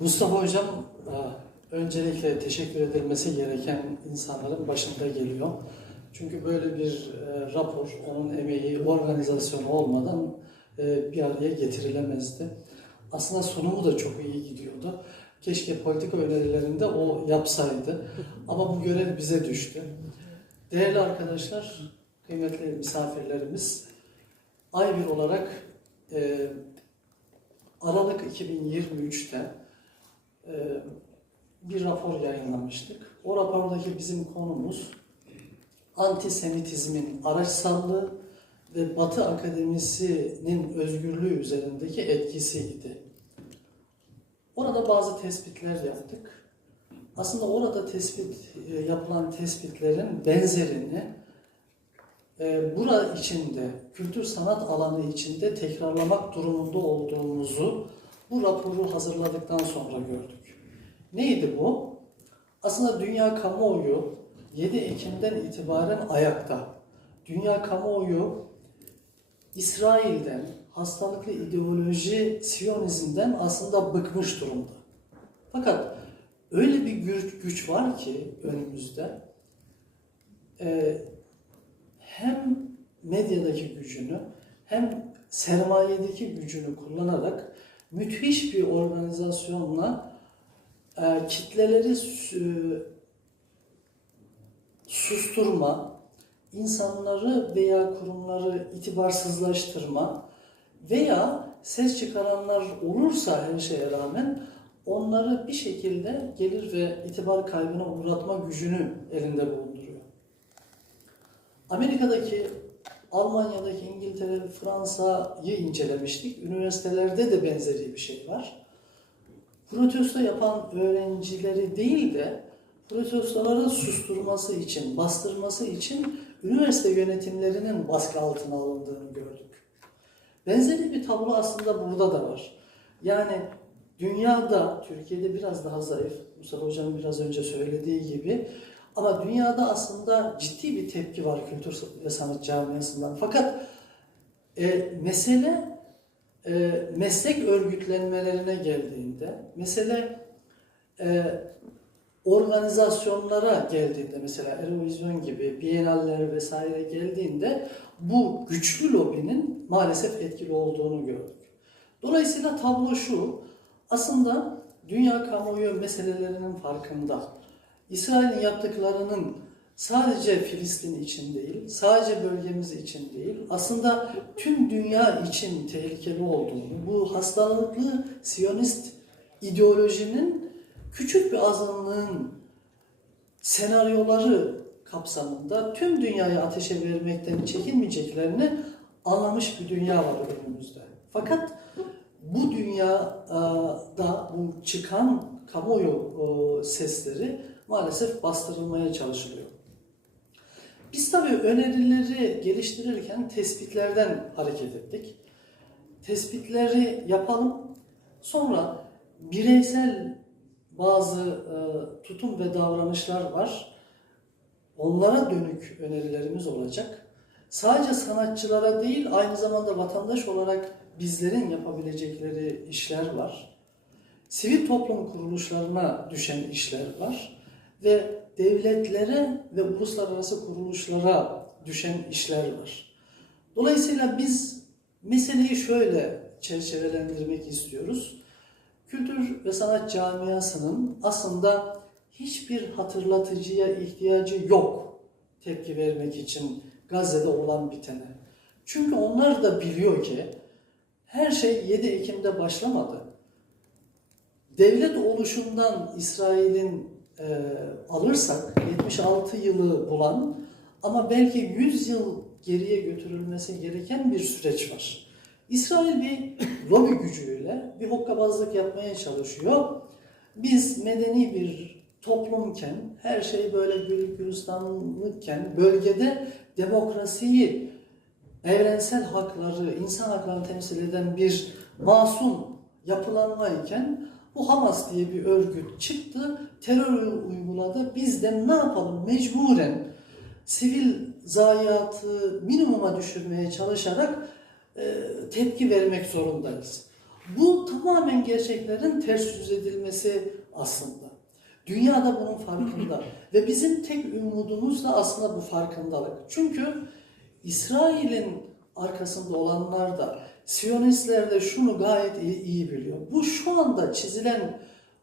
Mustafa Hocam e, öncelikle teşekkür edilmesi gereken insanların başında geliyor. Çünkü böyle bir e, rapor, onun emeği, organizasyonu olmadan e, bir araya getirilemezdi. Aslında sunumu da çok iyi gidiyordu. Keşke politika önerilerinde o yapsaydı. Ama bu görev bize düştü. Değerli arkadaşlar, kıymetli misafirlerimiz, ay bir olarak e, Aralık 2023'te e, bir rapor yayınlamıştık. O rapordaki bizim konumuz antisemitizmin araçsallığı ve Batı akademisinin özgürlüğü üzerindeki etkisiydi. Orada bazı tespitler yaptık. Aslında orada tespit e, yapılan tespitlerin benzerini e, bura içinde, kültür sanat alanı içinde tekrarlamak durumunda olduğumuzu bu raporu hazırladıktan sonra gördük. Neydi bu? Aslında dünya kamuoyu 7 Ekim'den itibaren ayakta. Dünya kamuoyu İsrail'den, hastalıklı ideoloji, Siyonizm'den aslında bıkmış durumda. Fakat öyle bir güç, güç var ki önümüzde e, hem medyadaki gücünü hem sermayedeki gücünü kullanarak müthiş bir organizasyonla e, kitleleri sü- susturma, insanları veya kurumları itibarsızlaştırma veya ses çıkaranlar olursa her şeye rağmen onları bir şekilde gelir ve itibar kaybına uğratma gücünü elinde bulunduruyor. Amerika'daki, Almanya'daki, İngiltere, Fransa'yı incelemiştik. Üniversitelerde de benzeri bir şey var. Protesto yapan öğrencileri değil de protestoları susturması için, bastırması için üniversite yönetimlerinin baskı altına alındığını gördük. Benzeri bir tablo aslında burada da var. Yani dünyada, Türkiye'de biraz daha zayıf, Mustafa Hocam biraz önce söylediği gibi ama dünyada aslında ciddi bir tepki var kültür ve sanat camiasından. Fakat e, mesele e, meslek örgütlenmelerine geldiğinde, mesele e, organizasyonlara geldiğinde mesela Eurovizyon gibi biyenaller vesaire geldiğinde bu güçlü lobinin maalesef etkili olduğunu gördük. Dolayısıyla tablo şu, aslında dünya kamuoyu meselelerinin farkında. İsrail'in yaptıklarının sadece Filistin için değil, sadece bölgemiz için değil, aslında tüm dünya için tehlikeli olduğunu, bu hastalıklı Siyonist ideolojinin küçük bir azınlığın senaryoları kapsamında tüm dünyayı ateşe vermekten çekinmeyeceklerini anlamış bir dünya var önümüzde. Fakat bu dünyada bu çıkan kamuoyu e, sesleri maalesef bastırılmaya çalışılıyor. Biz tabii önerileri geliştirirken tespitlerden hareket ettik. Tespitleri yapalım. Sonra bireysel bazı e, tutum ve davranışlar var. Onlara dönük önerilerimiz olacak. Sadece sanatçılara değil, aynı zamanda vatandaş olarak bizlerin yapabilecekleri işler var. Sivil toplum kuruluşlarına düşen işler var ve devletlere ve uluslararası kuruluşlara düşen işler var. Dolayısıyla biz meseleyi şöyle çerçevelendirmek istiyoruz. Kültür ve sanat camiasının aslında hiçbir hatırlatıcıya ihtiyacı yok tepki vermek için Gazze'de olan bitene. Çünkü onlar da biliyor ki her şey 7 Ekim'de başlamadı. Devlet oluşundan İsrail'in e, alırsak 76 yılı bulan ama belki 100 yıl geriye götürülmesi gereken bir süreç var. İsrail bir lobi gücüyle bir hokkabazlık yapmaya çalışıyor. Biz medeni bir toplumken, her şey böyle gülük gülistanlıkken bölgede demokrasiyi, evrensel hakları, insan haklarını temsil eden bir masum yapılanmayken bu Hamas diye bir örgüt çıktı, terör uyguladı. Biz de ne yapalım mecburen sivil zayiatı minimuma düşürmeye çalışarak e, tepki vermek zorundayız. Bu tamamen gerçeklerin ters yüz edilmesi aslında. Dünyada bunun farkında ve bizim tek umudumuz da aslında bu farkındalık. Çünkü İsrail'in arkasında olanlar da Siyonistler de şunu gayet iyi, iyi biliyor. Bu şu anda çizilen,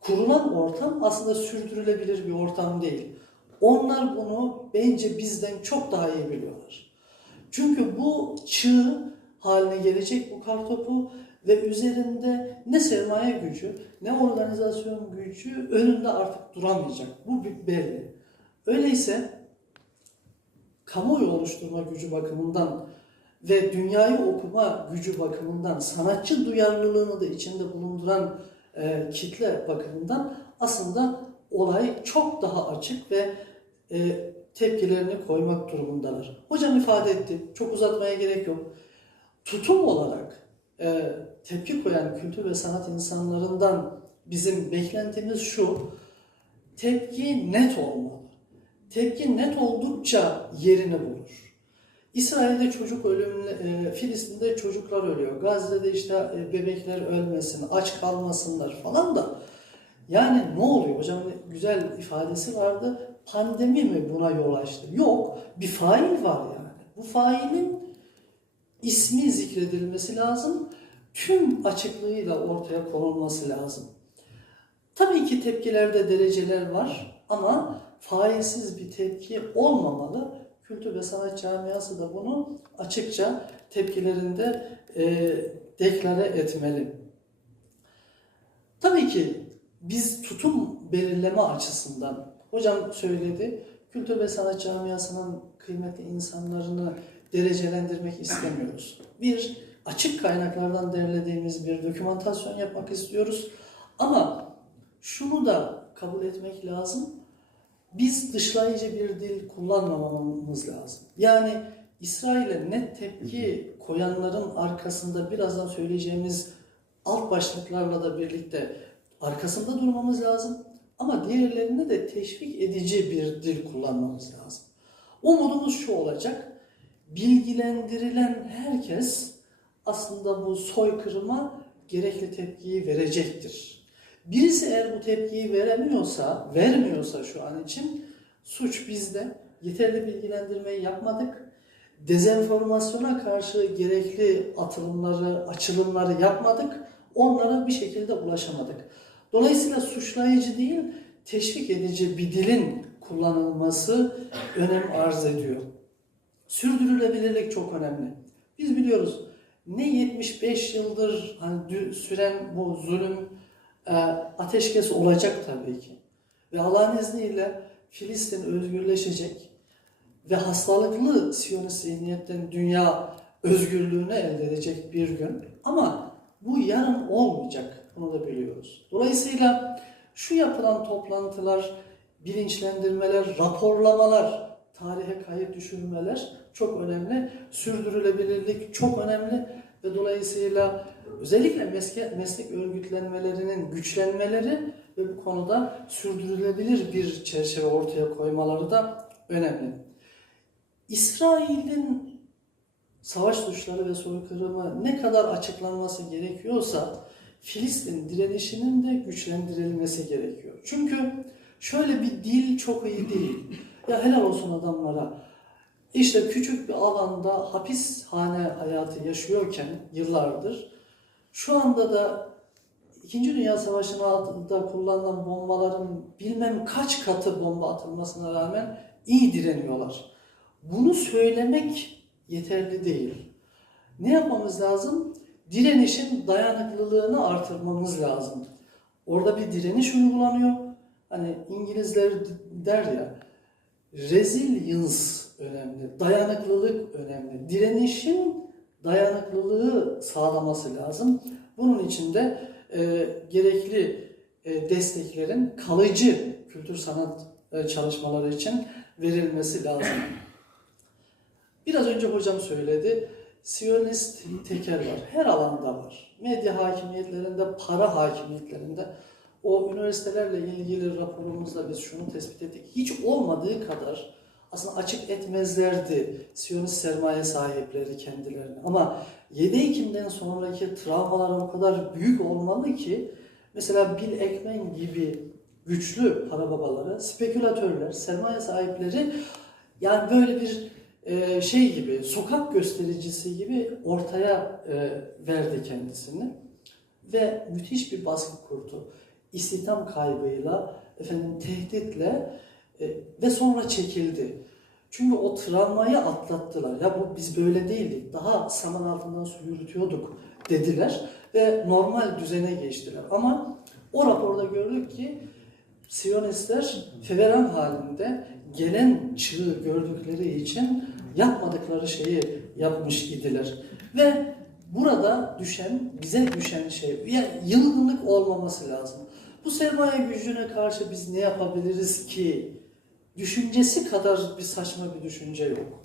kurulan ortam aslında sürdürülebilir bir ortam değil. Onlar bunu bence bizden çok daha iyi biliyorlar. Çünkü bu çığ haline gelecek bu kartopu ve üzerinde ne sermaye gücü ne organizasyon gücü önünde artık duramayacak. Bu belli. Öyleyse kamuoyu oluşturma gücü bakımından ve dünyayı okuma gücü bakımından sanatçı duyarlılığını da içinde bulunduran e, kitle bakımından aslında olay çok daha açık ve e, tepkilerini koymak durumundalar. Hocam ifade etti, çok uzatmaya gerek yok. Tutum olarak e, tepki koyan kültür ve sanat insanlarından bizim beklentimiz şu, tepki net olmalı. Tepki net oldukça yerini bulur. İsrail'de çocuk ölümle, e, Filistin'de çocuklar ölüyor. Gazze'de işte e, bebekler ölmesin, aç kalmasınlar falan da. Yani ne oluyor? Hocam güzel ifadesi vardı. Pandemi mi buna yol açtı? Yok. Bir fail var yani. Bu failin ismi zikredilmesi lazım. Tüm açıklığıyla ortaya konulması lazım. Tabii ki tepkilerde dereceler var ama failsiz bir tepki olmamalı. Kültür ve sanat camiası da bunu açıkça tepkilerinde e, deklare etmeli. Tabii ki biz tutum belirleme açısından, hocam söyledi, kültür ve sanat camiasının kıymetli insanlarını derecelendirmek istemiyoruz. Bir, açık kaynaklardan derlediğimiz bir dokümantasyon yapmak istiyoruz. Ama şunu da kabul etmek lazım, biz dışlayıcı bir dil kullanmamamız lazım. Yani İsrail'e net tepki koyanların arkasında birazdan söyleyeceğimiz alt başlıklarla da birlikte arkasında durmamız lazım. Ama diğerlerinde de teşvik edici bir dil kullanmamız lazım. Umudumuz şu olacak. Bilgilendirilen herkes aslında bu soykırıma gerekli tepkiyi verecektir. Birisi eğer bu tepkiyi veremiyorsa, vermiyorsa şu an için suç bizde. Yeterli bilgilendirmeyi yapmadık. Dezenformasyona karşı gerekli atılımları, açılımları yapmadık. Onlara bir şekilde ulaşamadık. Dolayısıyla suçlayıcı değil, teşvik edici bir dilin kullanılması önem arz ediyor. Sürdürülebilirlik çok önemli. Biz biliyoruz ne 75 yıldır hani süren bu zulüm, e, ateşkes olacak tabii ki. Ve Allah'ın izniyle Filistin özgürleşecek ve hastalıklı Siyonist zihniyetten dünya özgürlüğünü elde edecek bir gün. Ama bu yarın olmayacak. Bunu da biliyoruz. Dolayısıyla şu yapılan toplantılar, bilinçlendirmeler, raporlamalar, tarihe kayıt düşürmeler çok önemli. Sürdürülebilirlik çok önemli ve dolayısıyla özellikle meslek, meslek örgütlenmelerinin güçlenmeleri ve bu konuda sürdürülebilir bir çerçeve ortaya koymaları da önemli. İsrail'in savaş suçları ve soykırımı ne kadar açıklanması gerekiyorsa Filistin direnişinin de güçlendirilmesi gerekiyor. Çünkü şöyle bir dil çok iyi değil. Ya helal olsun adamlara. İşte küçük bir alanda hapishane hayatı yaşıyorken yıllardır şu anda da İkinci Dünya Savaşı'nda kullanılan bombaların bilmem kaç katı bomba atılmasına rağmen iyi direniyorlar. Bunu söylemek yeterli değil. Ne yapmamız lazım? Direnişin dayanıklılığını artırmamız lazım. Orada bir direniş uygulanıyor. Hani İngilizler der ya, resilience önemli, dayanıklılık önemli. Direnişin dayanıklılığı sağlaması lazım. Bunun için de e, gerekli e, desteklerin kalıcı kültür sanat e, çalışmaları için verilmesi lazım. Biraz önce hocam söyledi. Siyonist tekel var. Her alanda var. Medya hakimiyetlerinde, para hakimiyetlerinde. O üniversitelerle ilgili raporumuzda biz şunu tespit ettik. Hiç olmadığı kadar aslında açık etmezlerdi Siyonist sermaye sahipleri kendilerini. Ama 7 Ekim'den sonraki travmalar o kadar büyük olmalı ki mesela Bill Ackman gibi güçlü para babaları, spekülatörler, sermaye sahipleri yani böyle bir e, şey gibi, sokak göstericisi gibi ortaya e, verdi kendisini ve müthiş bir baskı kurdu. İstihdam kaybıyla, efendim tehditle e, ve sonra çekildi. Çünkü o travmayı atlattılar. Ya bu biz böyle değildik. Daha saman altından su yürütüyorduk dediler ve normal düzene geçtiler. Ama o raporda gördük ki Siyonistler feveran halinde gelen çığı gördükleri için yapmadıkları şeyi yapmış idiler. Ve burada düşen, bize düşen şey, yani yılgınlık olmaması lazım. Bu sermaye gücüne karşı biz ne yapabiliriz ki? Düşüncesi kadar bir saçma bir düşünce yok.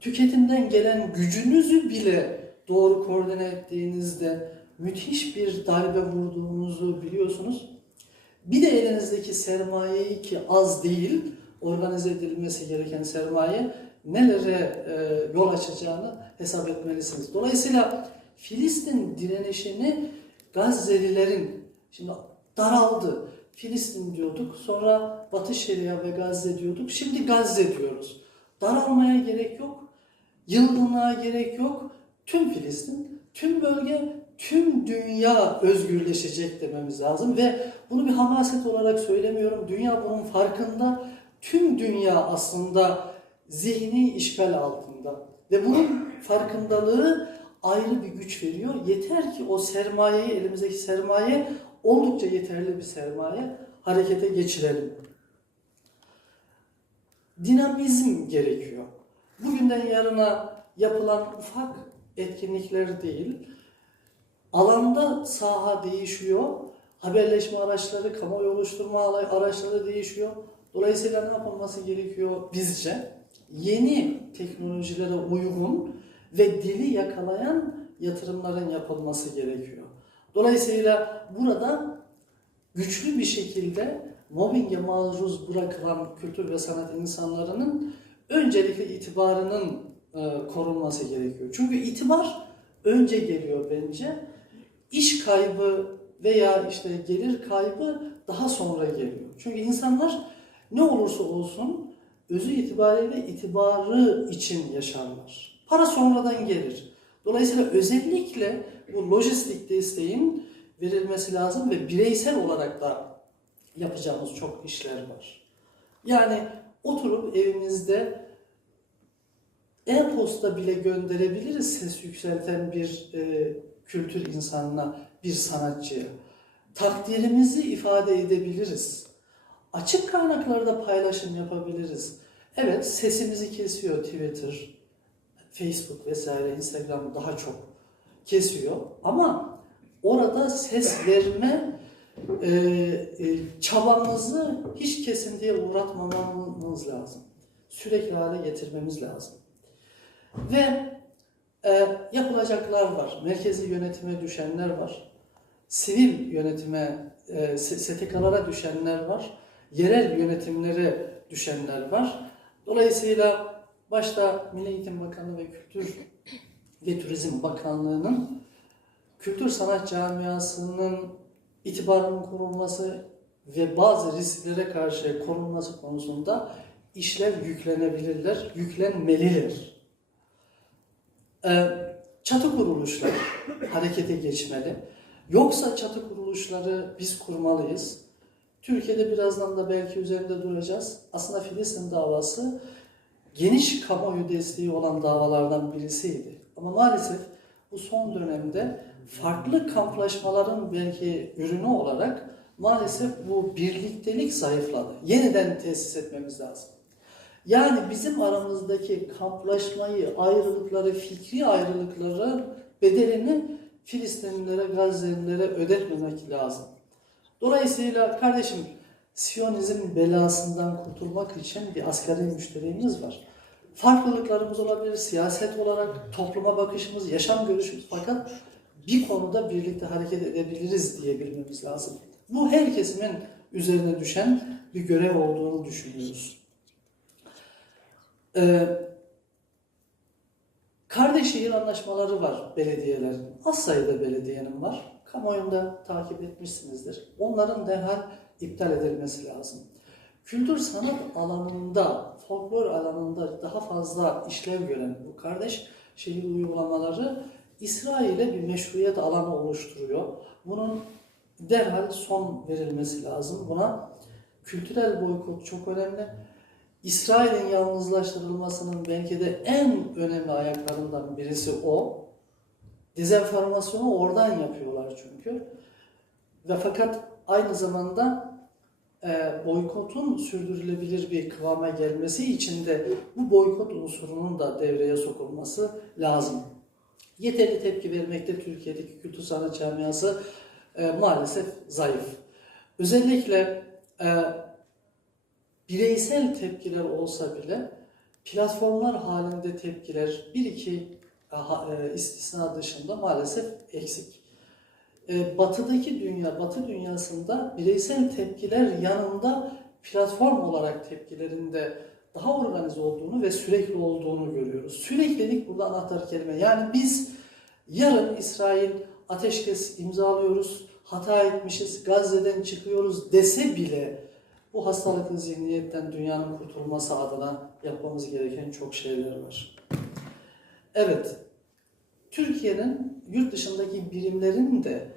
Tüketimden gelen gücünüzü bile doğru koordine ettiğinizde müthiş bir darbe vurduğunuzu biliyorsunuz. Bir de elinizdeki sermayeyi ki az değil, organize edilmesi gereken sermaye nelere e, yol açacağını hesap etmelisiniz. Dolayısıyla Filistin direnişini Gazze'lilerin, şimdi daraldı. Filistin diyorduk, sonra Batı Şeria ve Gazze diyorduk, şimdi Gazze diyoruz. Daralmaya gerek yok, yılgınlığa gerek yok. Tüm Filistin, tüm bölge, tüm dünya özgürleşecek dememiz lazım ve bunu bir hamaset olarak söylemiyorum. Dünya bunun farkında. Tüm dünya aslında zihni işgal altında ve bunun farkındalığı ayrı bir güç veriyor. Yeter ki o sermayeyi, elimizdeki sermaye oldukça yeterli bir sermaye harekete geçirelim. Dinamizm gerekiyor. Bugünden yarına yapılan ufak etkinlikler değil, alanda saha değişiyor, haberleşme araçları, kamuoyu oluşturma araçları değişiyor. Dolayısıyla ne yapılması gerekiyor bizce? Yeni teknolojilere uygun ve dili yakalayan yatırımların yapılması gerekiyor. Dolayısıyla burada güçlü bir şekilde mobbinge maruz bırakılan kültür ve sanat insanlarının öncelikle itibarının e, korunması gerekiyor. Çünkü itibar önce geliyor bence. İş kaybı veya işte gelir kaybı daha sonra geliyor. Çünkü insanlar ne olursa olsun özü itibariyle itibarı için yaşarlar. Para sonradan gelir. Dolayısıyla özellikle bu lojistik desteğin verilmesi lazım ve bireysel olarak da yapacağımız çok işler var. Yani oturup evimizde e-posta bile gönderebiliriz ses yükselten bir e, kültür insanına, bir sanatçıya. Takdirimizi ifade edebiliriz. Açık kaynaklarda paylaşım yapabiliriz. Evet sesimizi kesiyor Twitter, Facebook vesaire, Instagram daha çok kesiyor. Ama orada ses verme e, e, çabamızı hiç kesintiye uğratmamamız lazım. Sürekli hale getirmemiz lazım. Ve e, yapılacaklar var. Merkezi yönetime düşenler var. Sivil yönetime, e, STK'lara düşenler var. Yerel yönetimlere düşenler var. Dolayısıyla başta Milli Eğitim Bakanı ve Kültür ve Turizm Bakanlığı'nın kültür sanat camiasının itibarının korunması ve bazı risklere karşı korunması konusunda işler yüklenebilirler, yüklenmeliler. Ee, çatı kuruluşlar harekete geçmeli. Yoksa çatı kuruluşları biz kurmalıyız. Türkiye'de birazdan da belki üzerinde duracağız. Aslında Filistin davası geniş kamuoyu desteği olan davalardan birisiydi. Ama maalesef bu son dönemde farklı kamplaşmaların belki ürünü olarak maalesef bu birliktelik zayıfladı. Yeniden tesis etmemiz lazım. Yani bizim aramızdaki kamplaşmayı, ayrılıkları, fikri ayrılıkları bedelini Filistinlilere, Gazze'lilere ödetmemek lazım. Dolayısıyla kardeşim Siyonizm belasından kurtulmak için bir asgari müşterimiz var. Farklılıklarımız olabilir, siyaset olarak, topluma bakışımız, yaşam görüşümüz fakat bir konuda birlikte hareket edebiliriz diyebilmemiz lazım. Bu her kesimin üzerine düşen bir görev olduğunu düşünüyoruz. Ee, kardeş şehir anlaşmaları var belediyelerin. Az sayıda belediyenin var. Kamuoyunda takip etmişsinizdir. Onların derhal iptal edilmesi lazım. Kültür sanat alanında, folklor alanında daha fazla işlev gören bu kardeş şehir uygulamaları İsrail'e bir meşruiyet alanı oluşturuyor. Bunun derhal son verilmesi lazım. Buna kültürel boykot çok önemli. İsrail'in yalnızlaştırılmasının belki de en önemli ayaklarından birisi o. Dezenformasyonu oradan yapıyorlar çünkü. Ve fakat aynı zamanda boykotun sürdürülebilir bir kıvama gelmesi için de bu boykot unsurunun da devreye sokulması lazım. Yeterli tepki vermekte Türkiye'deki kültür sanat camiası e, maalesef zayıf. Özellikle e, bireysel tepkiler olsa bile platformlar halinde tepkiler bir iki e, e, istisna dışında maalesef eksik. E, batıdaki dünya, batı dünyasında bireysel tepkiler yanında platform olarak tepkilerin de daha organize olduğunu ve sürekli olduğunu görüyoruz. Süreklilik burada anahtar kelime. Yani biz yarın İsrail ateşkes imzalıyoruz, hata etmişiz, Gazze'den çıkıyoruz dese bile bu hastalıklı zihniyetten dünyanın kurtulması adına yapmamız gereken çok şeyler var. Evet, Türkiye'nin yurt dışındaki birimlerin de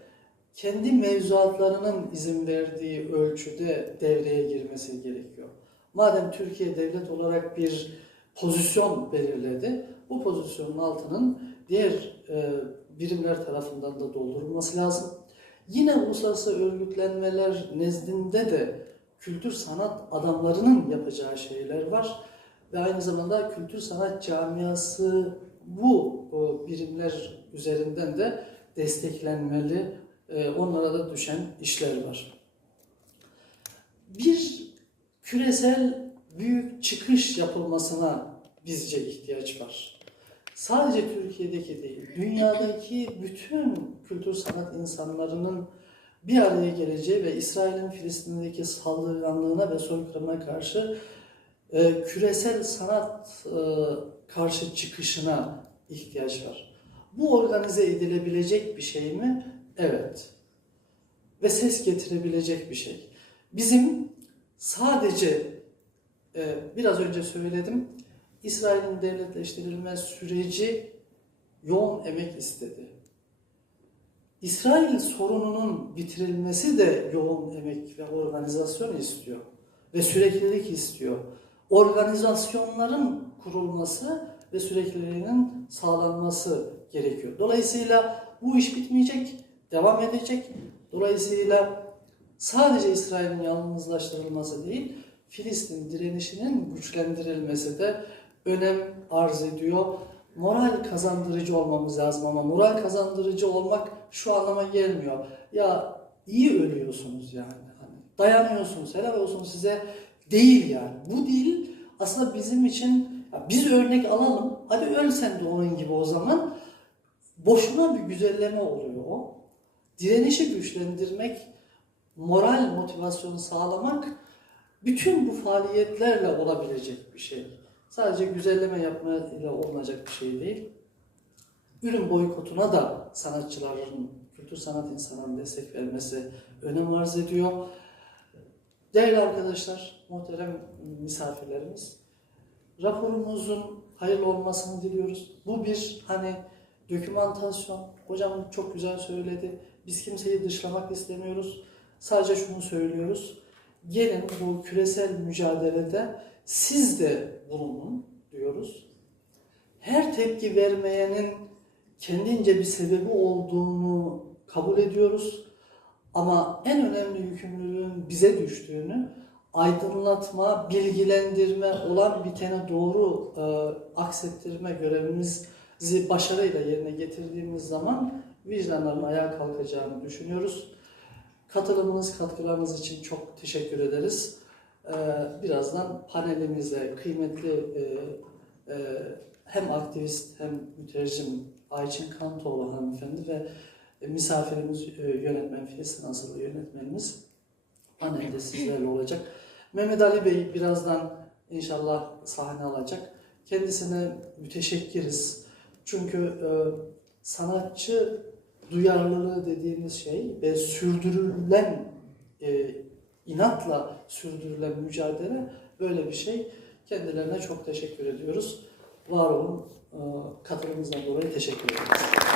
kendi mevzuatlarının izin verdiği ölçüde devreye girmesi gerekiyor. Madem Türkiye devlet olarak bir pozisyon belirledi, bu pozisyonun altının diğer e, birimler tarafından da doldurulması lazım. Yine uluslararası örgütlenmeler nezdinde de kültür sanat adamlarının yapacağı şeyler var ve aynı zamanda kültür sanat camiası bu birimler üzerinden de desteklenmeli, e, onlara da düşen işler var. Bir küresel büyük çıkış yapılmasına bizce ihtiyaç var. Sadece Türkiye'deki değil, dünyadaki bütün kültür sanat insanlarının bir araya geleceği ve İsrail'in Filistin'deki saldırganlığına ve soykırıma karşı e, küresel sanat e, karşı çıkışına ihtiyaç var. Bu organize edilebilecek bir şey mi? Evet. Ve ses getirebilecek bir şey. Bizim sadece e, biraz önce söyledim, İsrail'in devletleştirilme süreci yoğun emek istedi. İsrail sorununun bitirilmesi de yoğun emek ve organizasyon istiyor ve süreklilik istiyor. Organizasyonların kurulması ve sürekliliğinin sağlanması gerekiyor. Dolayısıyla bu iş bitmeyecek, devam edecek. Dolayısıyla sadece İsrail'in yalnızlaştırılması değil, Filistin direnişinin güçlendirilmesi de önem arz ediyor. Moral kazandırıcı olmamız lazım ama moral kazandırıcı olmak şu anlama gelmiyor. Ya iyi ölüyorsunuz yani. Hani dayanıyorsunuz, helal olsun size değil yani. Bu değil aslında bizim için biz örnek alalım. Hadi öl sen de onun gibi o zaman. Boşuna bir güzelleme oluyor o. Direnişi güçlendirmek, moral motivasyonu sağlamak bütün bu faaliyetlerle olabilecek bir şey. Sadece güzelleme yapmayla olmayacak bir şey değil. Ürün boykotuna da sanatçıların, kültür sanat insanların destek vermesi önem arz ediyor. Değerli arkadaşlar, muhterem misafirlerimiz, raporumuzun hayırlı olmasını diliyoruz. Bu bir hani dokümantasyon, hocam çok güzel söyledi. Biz kimseyi dışlamak istemiyoruz. Sadece şunu söylüyoruz. Gelin bu küresel mücadelede siz de bulunun diyoruz. Her tepki vermeyenin kendince bir sebebi olduğunu kabul ediyoruz. Ama en önemli yükümlülüğün bize düştüğünü aydınlatma, bilgilendirme, olan bitene doğru e, aksettirme görevimizi başarıyla yerine getirdiğimiz zaman vicdanların ayağa kalkacağını düşünüyoruz. Katılımınız, katkılarınız için çok teşekkür ederiz. Ee, Birazdan panelimize kıymetli e, e, hem aktivist hem mütercim Ayçin Kantoğlu hanımefendi ve misafirimiz e, yönetmen Filiz Nasırlı yönetmenimiz panelde sizlerle olacak. Mehmet Ali Bey birazdan inşallah sahne alacak. Kendisine müteşekkiriz. Çünkü e, sanatçı duyarlılığı dediğimiz şey ve sürdürülen e, inatla sürdürülen mücadele böyle bir şey. Kendilerine çok teşekkür ediyoruz. Var olun. E, katılımınızdan dolayı teşekkür ederiz.